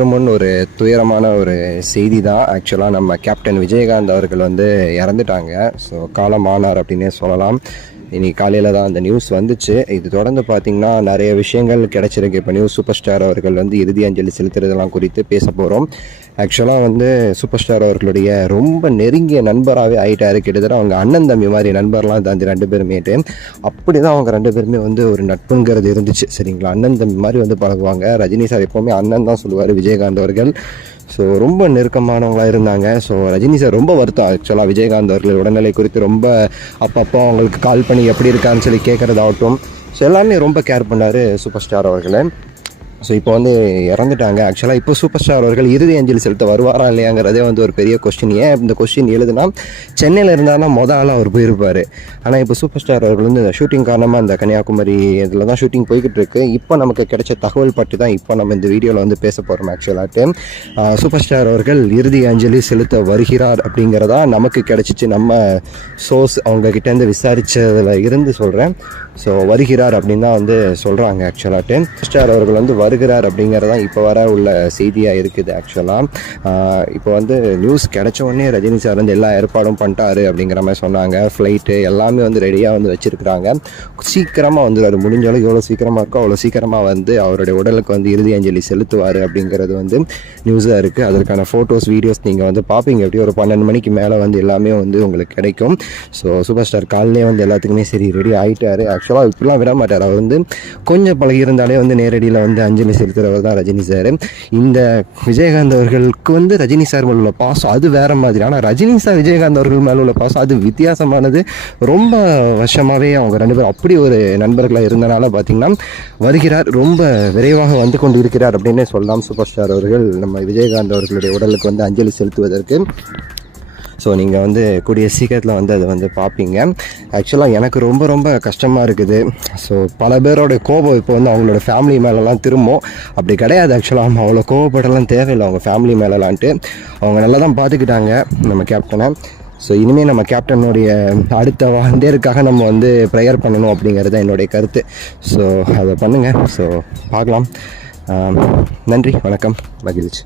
சற்றுமுன் ஒரு துயரமான ஒரு செய்தி தான். ஆக்சுவலாக நம்ம கேப்டன் விஜயகாந்த் அவர்கள் வந்து இறந்துட்டாங்க. ஸோ காலமானார் அப்படின்னே சொல்லலாம். இன்னைக்கு காலையில் தான் அந்த நியூஸ் வந்துச்சு. இது தொடர்ந்து பார்த்திங்கன்னா நிறைய விஷயங்கள் கிடச்சிருக்கு. இப்போ நியூஸ் சூப்பர் ஸ்டார் அவர்கள் வந்து இறுதி அஞ்சலி செலுத்துறதெல்லாம் குறித்து பேச போகிறோம். ஆக்சுவலாக வந்து சூப்பர் ஸ்டார் அவர்களுடைய ரொம்ப நெருங்கிய நண்பராகவே ஆகிட்டாரு. கிட்டத்தட்ட அவங்க அண்ணன் தம்பி மாதிரி நண்பர்லாம் தாண்டி ரெண்டு பேருமேட்டு அப்படி தான் அவங்க ரெண்டு பேருமே வந்து ஒரு நட்புங்கிறது இருந்துச்சு. சரிங்களா, அண்ணன் தம்பி மாதிரி வந்து பழகுவாங்க. ரஜினி சார் எப்போவுமே அண்ணன் தான் சொல்லுவார் விஜயகாந்த் அவர்கள். ஸோ ரொம்ப நெருக்கமானவங்களாக இருந்தாங்க. ஸோ ரஜினி சார் ரொம்ப வருத்தம் ஆக்சுவலாக விஜயகாந்த் அவர்கள் உடல்நிலை குறித்து ரொம்ப அப்பப்போ அவங்களுக்கு கால் பண்ணி எப்படி இருக்கான்னு சொல்லி கேட்குறதாகட்டும். ஸோ எல்லாமே ரொம்ப கேர் பண்ணார் சூப்பர் ஸ்டார் அவர்களை. ஸோ இப்போ வந்து இறந்துட்டாங்க. ஆக்சுவலாக இப்போ சூப்பர் ஸ்டார் அவர்கள் இறுதி அஞ்சலி செலுத்த வருவாரா இல்லையாங்கிறதே வந்து ஒரு பெரிய கொஸ்டின். ஏன் இந்த கொஸ்டின் எழுதுனா, சென்னையில் இருந்தாலும் மொதல் ஆளாக அவர் போயிருப்பார். ஆனால் இப்போ சூப்பர் ஸ்டார் அவர்கள் வந்து இந்த ஷூட்டிங் காரணமாக இந்த கன்னியாகுமரி இதில் தான் ஷூட்டிங் போய்கிட்டு இருக்கு. இப்போ நமக்கு கிடைச்ச தகவல் பற்றி தான் இப்போ நம்ம இந்த வீடியோவில் வந்து பேச போகிறோம். ஆக்சுவலாட்டு சூப்பர் ஸ்டார் அவர்கள் இறுதி அஞ்சலி செலுத்த வருகிறார் அப்படிங்கிறதா நமக்கு கிடைச்சிச்சு. நம்ம சோர்ஸ் அவங்கக்கிட்டேருந்து விசாரித்ததில் இருந்து சொல்கிறேன். ஸோ வருகிறார் அப்படின்னு தான் வந்து சொல்கிறாங்க. ஆக்சுவலாட்டு ஸ்டார் அவர்கள் வந்து வருகிறார் அப்படிங்கிறதான் இப்போ வர உள்ள செய்தியாக இருக்குது. ஆக்சுவலாக இப்போ வந்து நியூஸ் கிடைச்ச உடனே ரஜினி சார் வந்து எல்லா ஏற்பாடும் பண்ணிட்டாரு அப்படிங்கிற மாதிரி சொன்னாங்க. ஃப்ளைட்டு எல்லாமே வந்து ரெடியாக வந்து வச்சுருக்குறாங்க. சீக்கிரமாக வந்து அது முடிஞ்சாலும் எவ்வளோ சீக்கிரமாக இருக்கோ அவ்வளோ சீக்கிரமாக வந்து அவருடைய உடலுக்கு வந்து இறுதி அஞ்சலி செலுத்துவார் அப்படிங்கிறது வந்து நியூஸாக இருக்குது. அதற்கான ஃபோட்டோஸ் வீடியோஸ் நீங்கள் வந்து பார்ப்பீங்க. எப்படி ஒரு 12 மணிக்கு மேலே வந்து எல்லாமே வந்து உங்களுக்கு கிடைக்கும். ஸோ சூப்பர் ஸ்டார் காலையிலே வந்து எல்லாத்துக்குமே சரி ரெடி ஆகிட்டார். ஆக்சுவலாக இப்படிலாம் விட மாட்டார். அவர் வந்து கொஞ்சம் பழகி இருந்தாலே வந்து நேரடியில் வந்து அஞ்சலி செலுத்துகிறவர் தான் ரஜினி சார். இந்த விஜயகாந்த் அவர்களுக்கு வந்து ரஜினி சார் மேலே உள்ள பாசம் அது வேறு மாதிரி. ஆனால் ரஜினி சார் விஜயகாந்த் அவர்கள் மேலே உள்ள பாசம் அது வித்தியாசமானது. ரொம்ப வருஷமாகவே அவங்க ரெண்டு பேரும் அப்படி ஒரு நண்பர்களாக இருந்தனால பார்த்திங்கன்னா வருகிறார், ரொம்ப விரைவாக வந்து கொண்டு இருக்கிறார் அப்படின்னே சொல்லலாம். சூப்பர் ஸ்டார் அவர்கள் நம்ம விஜயகாந்த் அவர்களுடைய உடலுக்கு வந்து அஞ்சலி செலுத்துவதற்கு. ஸோ நீங்கள் வந்து கூடிய சீக்கிரத்தில் வந்து அதை வந்து பார்ப்பீங்க. ஆக்சுவலாக எனக்கு ரொம்ப ரொம்ப கஷ்டமாக இருக்குது. ஸோ பல பேரோட கோபம் இப்போ வந்து அவங்களோட ஃபேமிலி மேலெலாம் திரும்பும். அப்படி கிடையாது. ஆக்சுவலாக அவங்க அவ்வளோ கோவப்படலாம் தேவையில்லை அவங்க ஃபேமிலி மேலெலான்ட்டு. அவங்க நல்லா தான் பார்த்துக்கிட்டாங்க நம்ம கேப்டனை. ஸோ இனிமேல் நம்ம கேப்டனுடைய அடுத்த வந்தேருக்காக நம்ம வந்து ப்ரேயர் பண்ணணும் அப்படிங்கிறது தான் என்னுடைய கருத்து. ஸோ அதை பண்ணுங்கள். ஸோ பார்க்கலாம். நன்றி, வணக்கம், மகிழ்ச்சி.